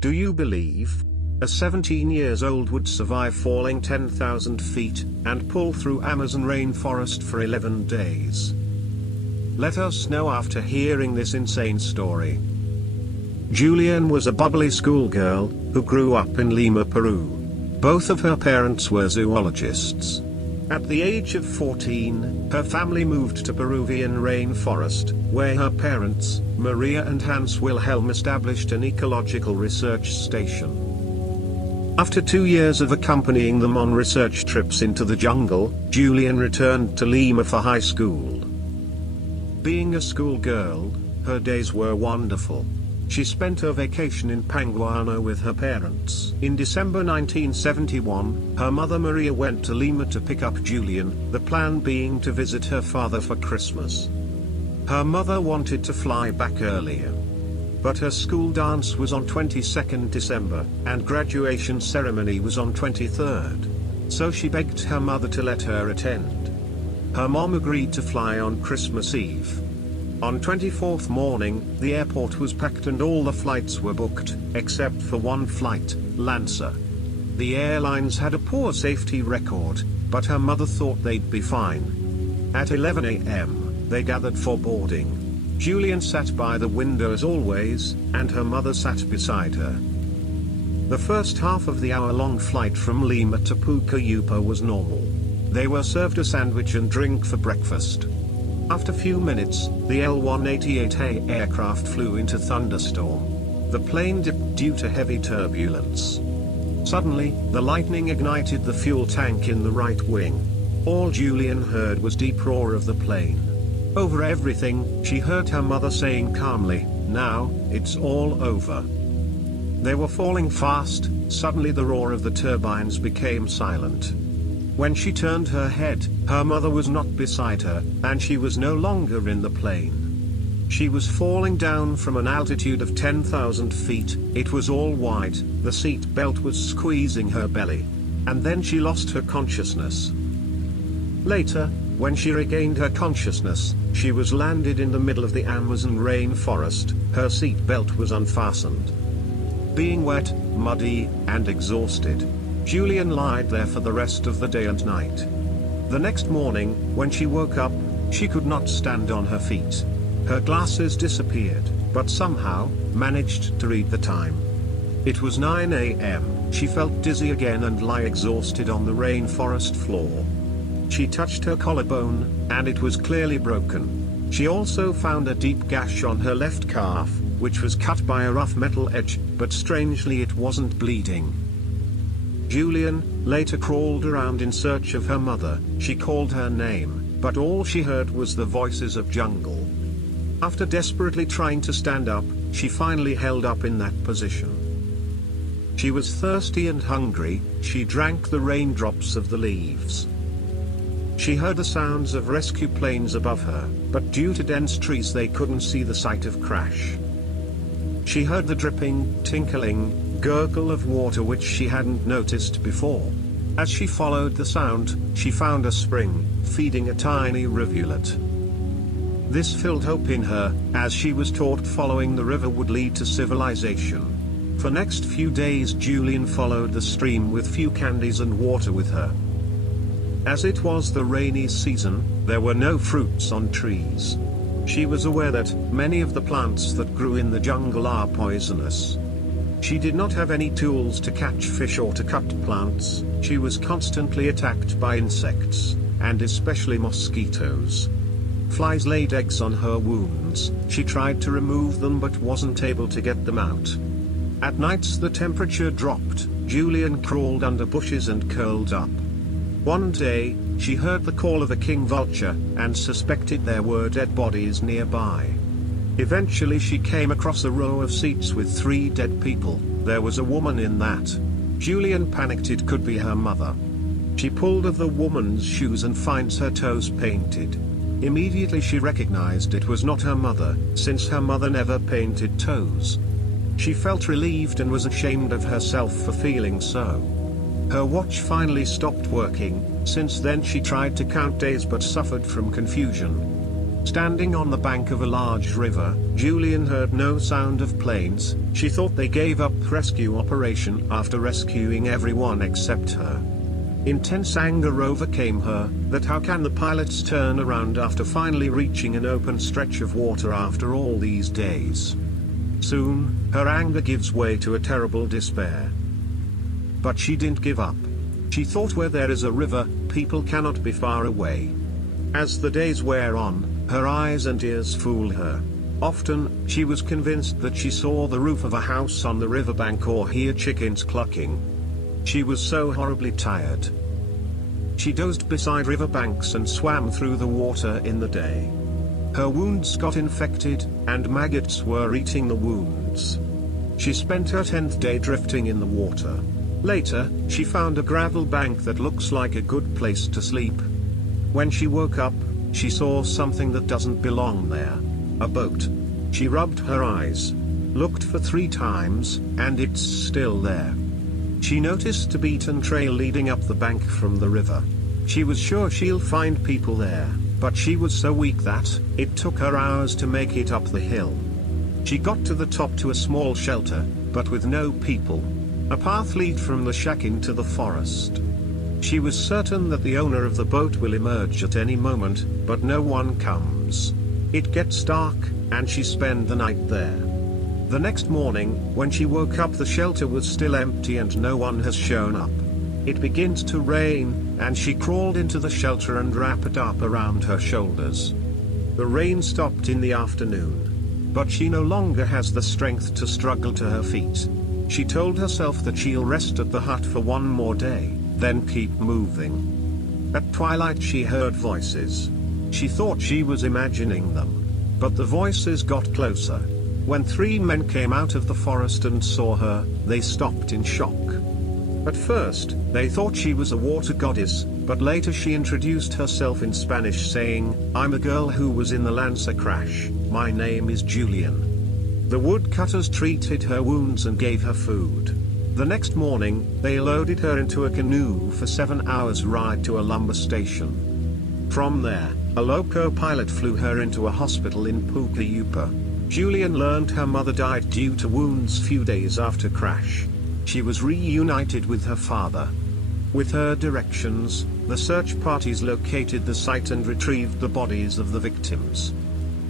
Do you believe a 17 years old would survive falling 10,000 feet and pull through Amazon rainforest for 11 days? Let us know after hearing this insane story. Juliane was a bubbly schoolgirl who grew up in Lima, Peru. Both of her parents were zoologists. At the age of 14, her family moved to Peruvian rainforest, where her parents, Maria and Hans Wilhelm, established an ecological research station. After 2 years of accompanying them on research trips into the jungle, Juliane returned to Lima for high school. Being a schoolgirl, her days were wonderful. She spent her vacation in Panguana with her parents. In December 1971, her mother Maria went to Lima to pick up Juliane, the plan being to visit her father for Christmas. Her mother wanted to fly back earlier, but her school dance was on 22nd December, and graduation ceremony was on 23rd. So she begged her mother to let her attend. Her mom agreed to fly on Christmas Eve. On 24th morning, the airport was packed and all the flights were booked, except for one flight, Lancer. The airlines had a poor safety record, but her mother thought they'd be fine. At 11 a.m., they gathered for boarding. Juliane sat by the window as always, and her mother sat beside her. The first half of the hour-long flight from Lima to Pucallpa was normal. They were served a sandwich and drink for breakfast. After few minutes, the L-188A aircraft flew into thunderstorm. The plane dipped due to heavy turbulence. Suddenly, the lightning ignited the fuel tank in the right wing. All Juliane heard was deep roar of the plane. Over everything, she heard her mother saying calmly, "Now, it's all over." They were falling fast. Suddenly the roar of the turbines became silent. When she turned her head, her mother was not beside her, and she was no longer in the plane. She was falling down from an altitude of 10,000 feet, it was all white, the seat belt was squeezing her belly. And then she lost her consciousness. Later, when she regained her consciousness, she was landed in the middle of the Amazon rainforest, her seat belt was unfastened. Being wet, muddy, and exhausted, Juliane lied there for the rest of the day and night. The next morning, when she woke up, she could not stand on her feet. Her glasses disappeared, but somehow, managed to read the time. It was 9 a.m., she felt dizzy again and lay exhausted on the rainforest floor. She touched her collarbone, and it was clearly broken. She also found a deep gash on her left calf, which was cut by a rough metal edge, but strangely it wasn't bleeding. Juliane later crawled around in search of her mother. She called her name, but all she heard was the voices of jungle. After desperately trying to stand up, she finally held up in that position. She was thirsty and hungry, she drank the raindrops of the leaves. She heard the sounds of rescue planes above her, but due to dense trees they couldn't see the site of crash. She heard the dripping, tinkling, gurgle of water which she hadn't noticed before. As she followed the sound, she found a spring, feeding a tiny rivulet. This filled hope in her, as she was taught following the river would lead to civilization. For next few days Juliane followed the stream with few candies and water with her. As it was the rainy season, there were no fruits on trees. She was aware that many of the plants that grew in the jungle are poisonous. She did not have any tools to catch fish or to cut plants. She was constantly attacked by insects, and especially mosquitoes. Flies laid eggs on her wounds. She tried to remove them but wasn't able to get them out. At nights the temperature dropped. Juliane crawled under bushes and curled up. One day, she heard the call of a king vulture, and suspected there were dead bodies nearby. Eventually she came across a row of seats with 3 dead people. There was a woman in that. Juliane panicked it could be her mother. She pulled of the woman's shoes and finds her toes painted. Immediately she recognized it was not her mother, since her mother never painted toes. She felt relieved and was ashamed of herself for feeling so. Her watch finally stopped working. Since then she tried to count days but suffered from confusion. Standing on the bank of a large river, Juliane heard no sound of planes. She thought they gave up rescue operation after rescuing everyone except her. Intense anger overcame her, that how can the pilots turn around after finally reaching an open stretch of water after all these days? Soon, her anger gives way to a terrible despair. But she didn't give up. She thought where there is a river, people cannot be far away. As the days wear on, her eyes and ears fool her. Often, she was convinced that she saw the roof of a house on the riverbank or hear chickens clucking. She was so horribly tired. She dozed beside riverbanks and swam through the water in the day. Her wounds got infected, and maggots were eating the wounds. She spent her 10th day drifting in the water. Later, she found a gravel bank that looks like a good place to sleep. When she woke up, she saw something that doesn't belong there. A boat. She rubbed her eyes, looked for 3 times, and it's still there. She noticed a beaten trail leading up the bank from the river. She was sure she'll find people there, but she was so weak that it took her hours to make it up the hill. She got to the top to a small shelter, but with no people. A path lead from the shack into the forest. She was certain that the owner of the boat will emerge at any moment, but no one comes. It gets dark, and she spent the night there. The next morning, when she woke up, the shelter was still empty and no one has shown up. It begins to rain, and she crawled into the shelter and wrapped it up around her shoulders. The rain stopped in the afternoon. But she no longer has the strength to struggle to her feet. She told herself that she'll rest at the hut for 1 more day, then keep moving. At twilight she heard voices. She thought she was imagining them. But the voices got closer. When 3 men came out of the forest and saw her, they stopped in shock. At first, they thought she was a water goddess, but later she introduced herself in Spanish saying, "I'm a girl who was in the Lancer crash, my name is Juliane." The woodcutters treated her wounds and gave her food. The next morning, they loaded her into a canoe for 7 hours ride to a lumber station. From there, a loco pilot flew her into a hospital in Pucallpa. Juliane learned her mother died due to wounds few days after crash. She was reunited with her father. With her directions, the search parties located the site and retrieved the bodies of the victims.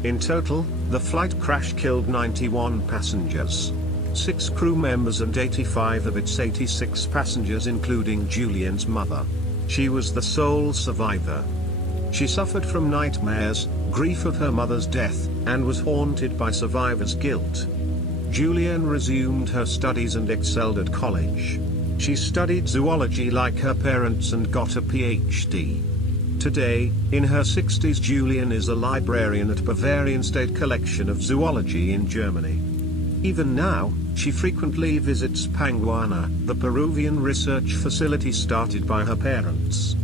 In total, the flight crash killed 91 passengers. 6 crew members and 85 of its 86 passengers including Juliane's mother. She was the sole survivor. She suffered from nightmares, grief of her mother's death, and was haunted by survivor's guilt. Juliane resumed her studies and excelled at college. She studied zoology like her parents and got a PhD. Today, in her 60s, Juliane is a librarian at Bavarian State Collection of Zoology in Germany. Even now, she frequently visits Panguana, the Peruvian research facility started by her parents.